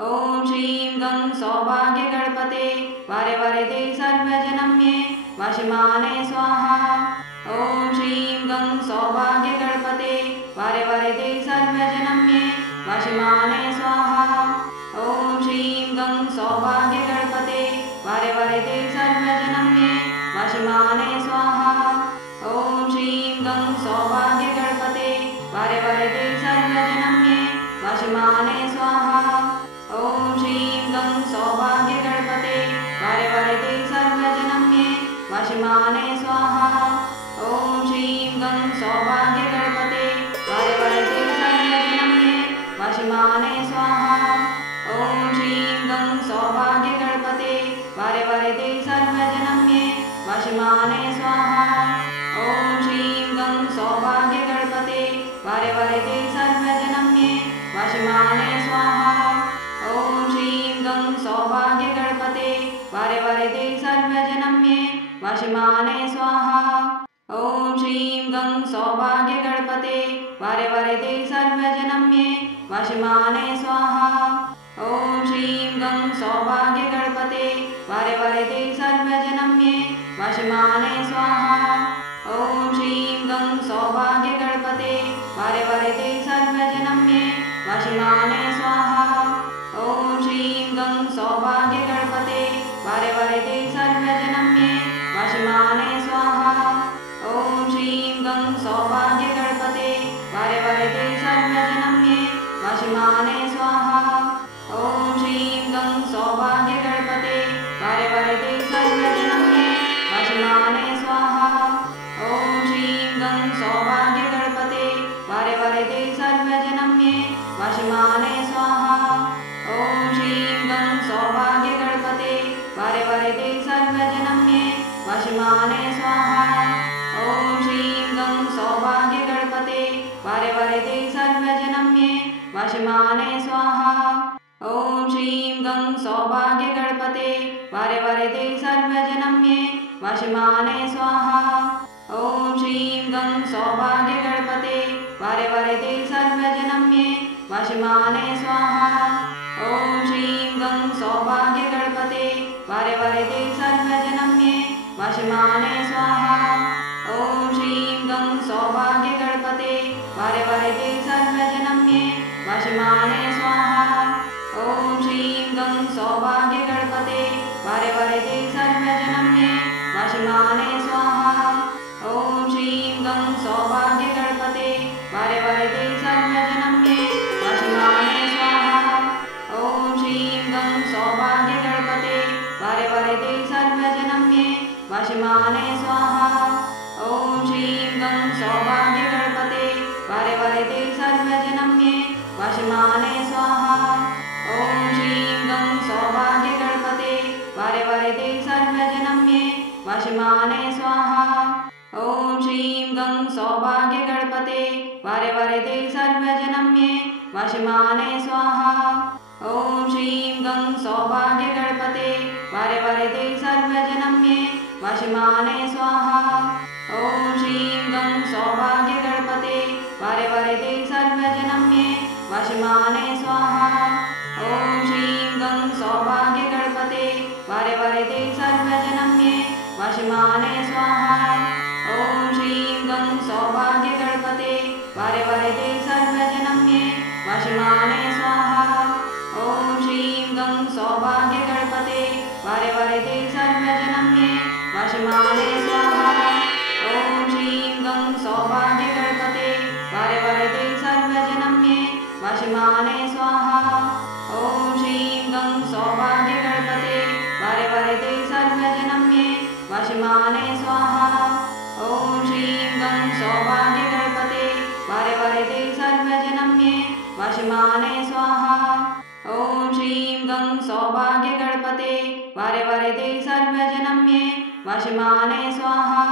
ॐ श्रीं गं सौभाग्यगणपते वारे वारे दे सर्वजनं मे वशमाने स्वाहा। ॐ श्रीं गं सौभाग्यगणपते वारे वारे दे सर्वजनं मे वशमाने स्वाहा। ॐ श्रीं गं सौभाग्यगणपते वारे वारे दे सर्वजनं मे वशमाने स्वाहा। ॐ श्रीं गं सौभाग्यगणपते वारे वारे दे सर्वजनं मे वशमाने स्वाहा। ॐ श्रीं गं सौभाग्यगणपते वारे वारे दे सर्वजनं मे वशमाने स्वाहा। ॐ श्रीं गं सौभाग्यगणपते वारे वारे दे सर्वजनं मे वशमाने स्वाहा। ॐ श्रीं गं सौभाग्यगणपते वारे वारे दे सर्वजनं मे वशमाने स्वाहा। ॐ श्रीं गं सौभाग्यगणपते वारे वारे दे सर्वजनं मे वशमाने स्वाहा। ॐ श्रीं गं सौभाग्यगणपते वारे वारे दे सर्वजनं मे वशमाने स्वाहा। ॐ श्रीं गं सौभाग्यगणपते वारे वारे दे सर्वजनं मे वशमाने स्वाहा। ॐ श्रीं गं सौभाग्यगणपते वारे वारे दे सर्वजनं मे वशमाने स्वाहा। ॐ श्रीं गं सौभाग्यगणपते वारे वारे दे सर्वजनं मे वशमाने स्वाहा। ॐ श्रीं गं सौभाग्यगणपते वारे वारे दे सर्वजनं मे वशमाने स्वाहा। ॐ श्रीं गं सौभाग्यगणपते वारे वारे दे सर्वजनं मे वशमाने स्वाहा। ॐ श्रीं गं सौभाग्यगणपते वारे वारे दे सर्वजनं मे वशमाने स्वाहा। ॐ श्रीं गं सौभाग्यगणपते वारे वारे दे सर्वजनं मे वशमाने स्वाहा। ॐ श्रीं गं सौभाग्यगणपते वारे वारे दे सर्वजनं मे वशमाने स्वाहा। ॐ श्रीं गं सौभाग्यगणपते वारे वारे दे सर्वजनं मे वशमाने स्वाहा। ॐ श्रीं गं सौभाग्यगणपते वारे वारे दे सर्वजनं मे वशमाने स्वाहा। ॐ श्रीं गं सौभाग्यगणपते वारे वारे दे सर्वजनं मे वशमाने स्वाहा। ॐ श्रीं गं सौभाग्यगणपते वारे वारे दे सर्वजनं मे वशमाने स्वाहा। ॐ श्रीं गं सौभाग्यगणपते वारे वारे दे सर्वजनं मे वशमाने स्वाहा। ॐ श्रीं गं सौभाग्यगणपते वारे वारे दे सर्वजनं मे वशमाने स्वाहा। ॐ श्रीं गं सौभाग्यगणपते वारे वारे दे सर्वजनं मे वशमाने स्वाहा। ॐ श्रीं गं सौभाग्यगणपते वारे वारे दे सर्वजनं मे वशमाने स्वाहा। ॐ श्रीं गं सौभाग्यगणपते वारे वारे दे सर्वजनं मे वशमाने स्वाहा। ॐ श्रीं गं सौभाग्यगणपते वारे वारे दे सर्वजनं मे वशमाने स्वाहा। ॐ श्रीं गं सौभाग्यगणपते वारे वारे दे सर्वजनं मे वशमाने स्वाहा। ॐ श्रीं गं सौभाग्यगणपते वारे वारे दे सर्वजनं मे वशमाने स्वाहा। ॐ श्रीं गं सौभाग्यगणपते वारे वारे दे सर्वजनं मे वशमाने स्वाहा। ॐ श्रीं गं सौभाग्यगणपते वारे वारे दे सर्वजनं मे वशमाने स्वाहा। ॐ श्रीं गं सौभाग्यगणपते वारे वारे दे सर्वजनं मे वशमाने स्वाहा। ॐ श्रीं गं सौभाग्यगणपते वारे वारे दे सर्वजनं मे वशमाने स्वाहा। ॐ श्रीं गं सौभाग्यगणपते वारे वारे दे सर्वजनं मे वशमाने स्वाहा। ॐ श्रीं गं सौभाग्यगणपते वारे वारे दे सर्वजनं मे वशमाने स्वाहा। ॐ श्रीं गं सौभाग्यगणपते वारे वारे दे सर्वजनं मे वशमाने स्वाहा। ॐ श्रीं गं सौभाग्यगणपते वारे वारे दे सर्वजनं मे वशमाने स्वाहा।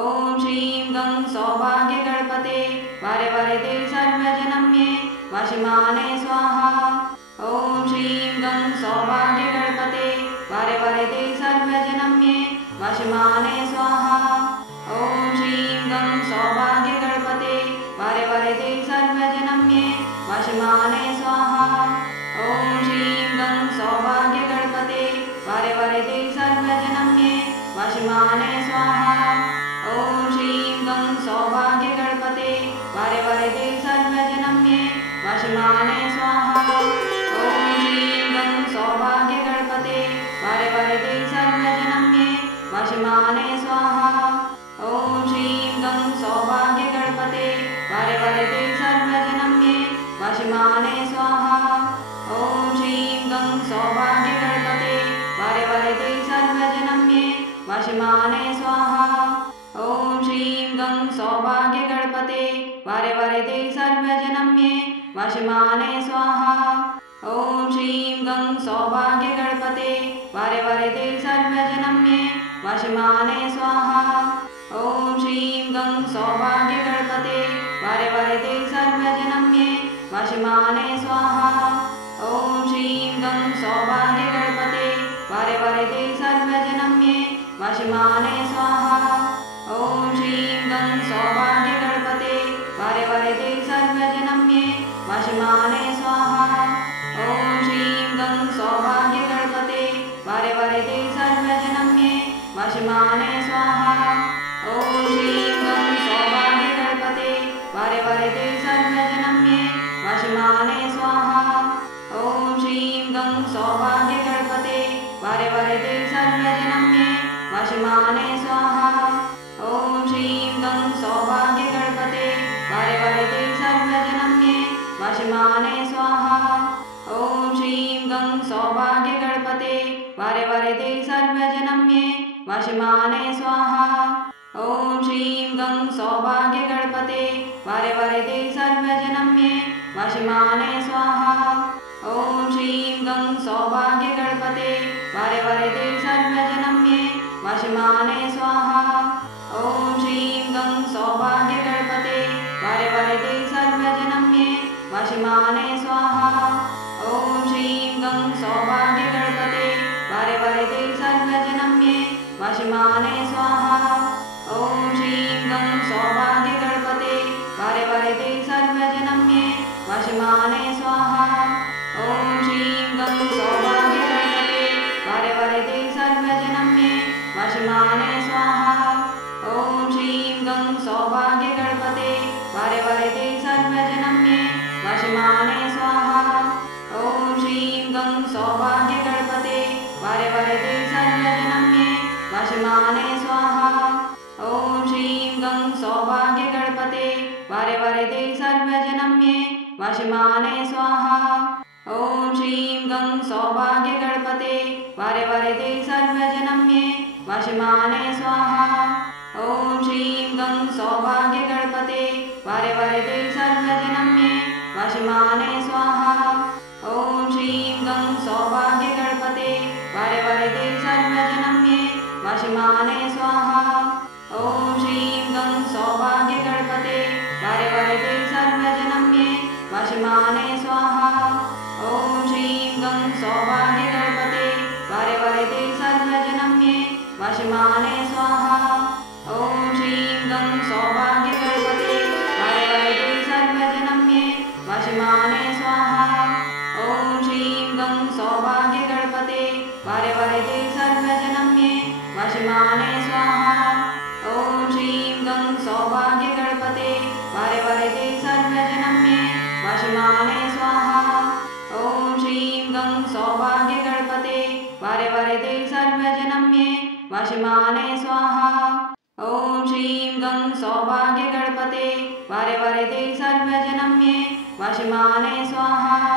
ॐ श्रीं गं सौभाग्यगणपते वारे वारे दे सर्वजनं मे वशमाने स्वाहा। ॐ श्रीं गं सौभाग्यगणपते वारे वारे दे सर्वजनं मे वशमाने स्वाहा। ॐ श्रीं गं सौभाग्यगणपते वारे वारे दे सर्वजनं मे वशमाने स्वाहा। ॐ श्रीं वाशिमाने स्वाहा। ॐ श्रीं गं सौभाग्यगणपते वारे वारे दे सर्वजनम्ये वाशिमाने स्वाहा। ॐ श्रीं गं सौभाग्यगणपते वारे वारे दे सर्वजनम्ये वाशिमाने स्वाहा। ॐ श्रीं गं सौभाग्यगणपते वारे वारे दे सर्वजनम्ये वाशिमाने स्वाहा। ॐ श्रीं गं सौभाग्यगणपते वारे वारे दे सर्वजनम्ये वाशिमाने स्वाहा। ॐ श्रीं गं सौभाग्यगणपते वारे वारे दे सर्वजनम्ये वाशिमाने स्वाहा। ॐ श्रीं गं सौभाग्यगणपते वारे वारे दे सर्वजनम्ये वाशिमाने स्वाहा। ॐ श्रीं गं सौभाग्यगणपते वारे वारे दे सर्वजनम्ये वाशिमाने स्वाहा। ॐ श्रीं गं सौभाग्यगणपते वारे वारे दे सर्वजनम्ये वाशिमाने स्वाहा। ॐ श्रीं गं सौभाग्यगणपते वारे वारे दे सर्वजनम्ये वाशिमाने स्वाहा। ॐ श्रीं गं सौभाग्यगणपते वारे वारे दे सर्वजनम्ये वाशिमाने स्वाहा। ॐ श्रीं गं सौभाग्यगणपते वारे वारे दे सर्वजनम्ये वाशिमाने स्वाहा। ॐ श्रीं गं सौभाग्यगणपते वारे वारे दे सर्वजनम्ये वाशिमाने स्वाहा। ॐ श्रीं गं सौभाग्यगणपते वारे वारे दे सर्वजनम्ये वाशिमाने स्वाहा। ॐ श्रीं गं सौभाग्यगणपते वारे वारे दे सर्वजनम्ये वाशिमाने स्वाहा। ॐ श्रीं गं सौभाग्यगणपते वारे वारे दे सर्वजनम्ये वाशिमाने स्वाहा। ॐ श्रीं गं सौभाग्यगणपते वारे वारे दे सर्वजनम्ये वाशिमाने स्वाहा। ॐ श्रीं गं सौभाग्यगणपते वारे वारे दे सर्वजनम्ये वाशिमाने स्वाहा। ॐ श्रीं गं सौभाग्यगणपते वारे वारे दे सर्वजनम्ये वाशिमाने स्वाहा। ॐ श्रीं गं सौभाग्यगणपते वारे वारे दे सर्वजनम्ये वाशिमाने स्वाहा। ॐ श्रीं गं सौभाग्यगणपते वारे वारे दे सर्वजनम्ये वाशिमाने स्वाहा। ॐ श्रीं गं सौभाग्यगणपते वारे वारे दे सर्वजनम्ये वाशिमाने स्वाहा। ॐ श्रीं गं सौभाग्यगणपते वारे वारे दे सर्वजनम्ये वाशिमाने स्वाहा। ॐ श्रीं गं सौभाग्यगणपते वारे वारे दे सर्वजनम्ये वाशिमाने स्वाहा। ॐ श्रीं गं सौभाग्यगणपते वारे वारे दे सर्वजनम्ये वाशिमाने स्वाहा। ॐ श्रीं गं सौभाग्यगणपते वारे वारे दे सर्वजनम्ये वाशिमाने स्वाहा। ॐ श्रीं गं सौभाग्यगणपते वारे वारे दे सर्वजनम्ये वाशिमाने स्वाहा। ॐ श्रीं गं सौभाग्यगणपते वारे वारे दे सर्वजनम्ये वाशिमाने स्वाहा। ॐ श्रीं गं सौभाग्यगणपते वारे वारे दे सर्वजनम्ये वाशिमाने स्वाहा। ॐ श्रीं गं सौभाग्यगणपते वारे वारे दे सर्वजनम्ये वाशिमाने स्वाहा। ॐ श्रीं गं सौभाग्यगणपते वारे वारे दे सर्वजनम्ये वाशिमाने स्वाहा। ॐ श्रीं गं सौभाग्यगणपते वारे वारे दे सर्वजनम्ये वाशिमाने स्वाहा। ॐ श्रीं गं सौभाग्यगणपते वारे वारे दे सर्वजनम्ये वाशिमाने स्वाहा। ॐ श्रीं गं सौभाग्यगणपते वारे वारे दे सर्वजनम्ये वाशिमाने स्वाहा।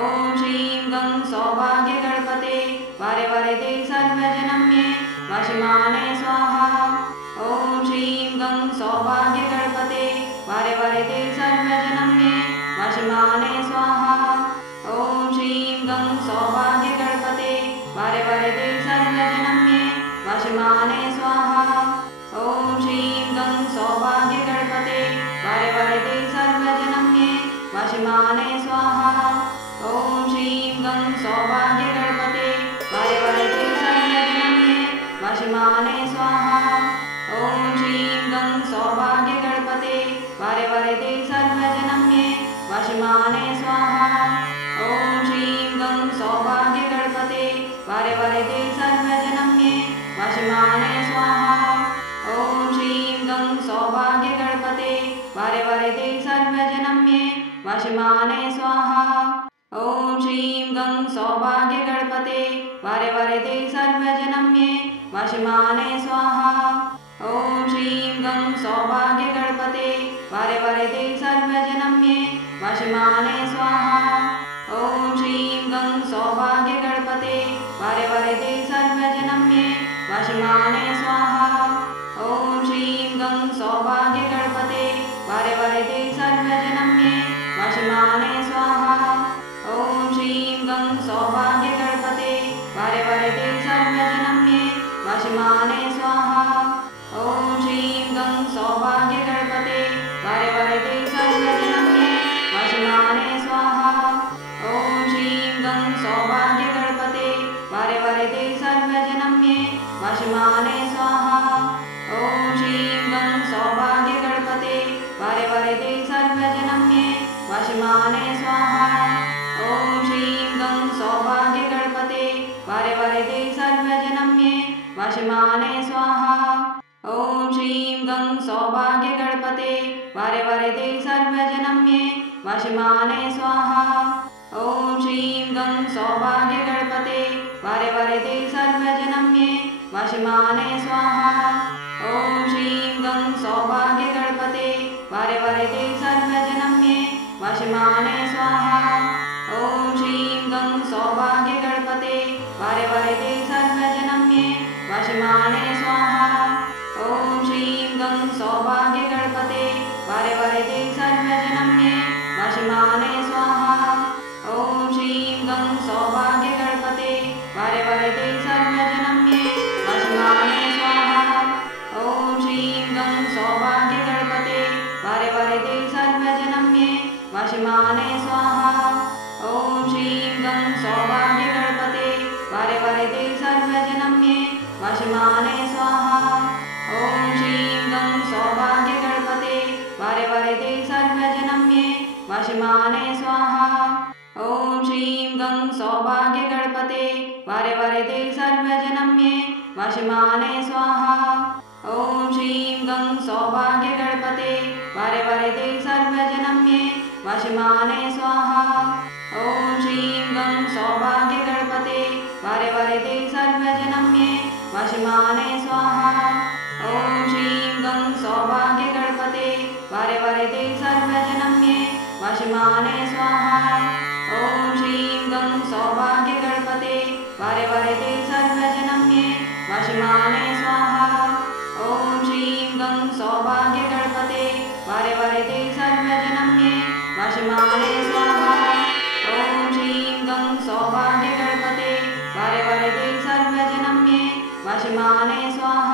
ॐ श्रीं गं सौभाग्यगणपते वारे वारे दे सर्वजनम्ये वाशिमाने स्वाहा। ॐ श्रीं गं सौभाग्यगणपते वारे वारे दे सर्वजनम्ये वाशिमाने स्वाहा। ॐ श्रीं गं सौभाग्यगणपते वारे वारे दे सर्वजनम्ये वाशिमाने स्वाहा। ॐ श्रीं गं सौभाग्यगणपते वारे वारे दे सर्वजनम्ये वाशिमाने स्वाहा। ॐ श्रीं गं सौभाग्यगणपते वारे वारे दे सर्वजनम्ये वाशिमाने स्वाहा। ॐ श्रीं गं सौभाग्यगणपते वारे वारे दे सर्वजनम्ये वाशिमाने स्वाहा। ॐ श्रीं गं सौभाग्यगणपते वारे वारे दे सर्वजनम्ये वाशिमाने स्वाहा। वाशिमाने स्वाहा। ॐ श्रीं गं सौभाग्यगणपते वारे वारे ते सर्वजनम्ये वाशिमाने स्वाहा। ॐ श्रीं गं सौभाग्यगणपते वारे वारे ते सर्वजनम्ये वाशिमाने स्वाहा। ॐ श्रीं गं सौभाग्यगणपते वारे वारे ते सर्वजनम्ये वाशिमाने स्वाहा। ॐ श्रीं गं सौभाग्यगणपते वारे वारे ते सर्वजनम्ये वाशिमाने स्वाहा। ॐ श्रीं गं सौभाग्यगणपते वारे वारे ते सर्वजनम्ये वाशिमाने स्वाहा। ॐ श्रीं गं सौभाग्यगणपते वारे वारे ते सर्वजनम्ये वाशिमाने स्वाहा। ॐ श्रीं गं सौभाग्यगणपते वारे वारे ते सर्वजनम्ये वाशिमाने स्वाहा। ॐ श्रीं गं सौभाग्यगणपते वारे वारे ते सर्वजनम्ये वाशिमाने स्वाहा। ॐ श्रीं गं सौभाग्यगणपते वारे वारे ते सर्वजनम्ये वाशिमाने स्वाहा। ॐ श्रीं गं सौभाग्यगणपते वारे वारे ते सर्वजनम्ये वाशिमाने स्वाहा। ॐ श्रीं गं सौभाग्यगणपते वारे वारे ते सर्वजनम्ये वाशिमाने स्वाहा। ॐ श्रीं गं सौभाग्यगणपते वारे वारे ते सर्वजनम्ये वाशिमाने स्वाहा। ॐ श्रीं गं सौभाग्यगणपते वारे वारे ते सर्वजनम्ये वाशिमाने स्वाहा। ॐ श्रीं गं सौभाग्यगणपते वारे वारे ते सर्वजनम्ये वाशिमाने स्वाहा। ॐ श्रीं गं सौभाग्यगणपते वारे वारे ते सर्वजनम्ये वाशिमाने स्वाहा। ॐ श्रीं गं सौभाग्यगणपते वारे वारे ते सर्वजनम्ये वाशिमाने स्वाहा। ॐ श्रीं गं सौभाग्यगणपते वारे वारे ते सर्वजनम्ये वाशिमाने स्वाहा। ॐ श्रीं गं सौभाग्यगणपते वारे वारे ते सर्वजनम्ये वाशिमाने स्वाहा। ॐ श्रीं गं सौभाग्यगणपते वारे वारे ते सर्वजनम्ये वाशिमाने स्वाहा। ॐ श्रीं गं सौभाग्यगणपते वारे वारे ते सर्वजनम्ये वाशिमाने स्वाहा। ॐ श्रीं गं सौभाग्यगणपते वारे वारे ते सर्वजनम्ये वाशिमाने स्वाहा। ॐ श्रीं गं सौभाग्यगणपते वारे वारे ते सर्वजनम्ये वाशिमाने स्वाहा। ॐ श्रीं गं सौभाग्यगणपते वारे वारे ते सर्वजनम्ये वाशिमाने स्वाहा। ॐ श्रीं गं सौभाग्यगणपते वारे वारे ते सर्वजनम्ये वाशिमाने स्वाहा। ॐ श्रीं गं सौभाग्यगणपते वारे वारे ते सर्वजनम्ये वाशिमाने स्वाहा।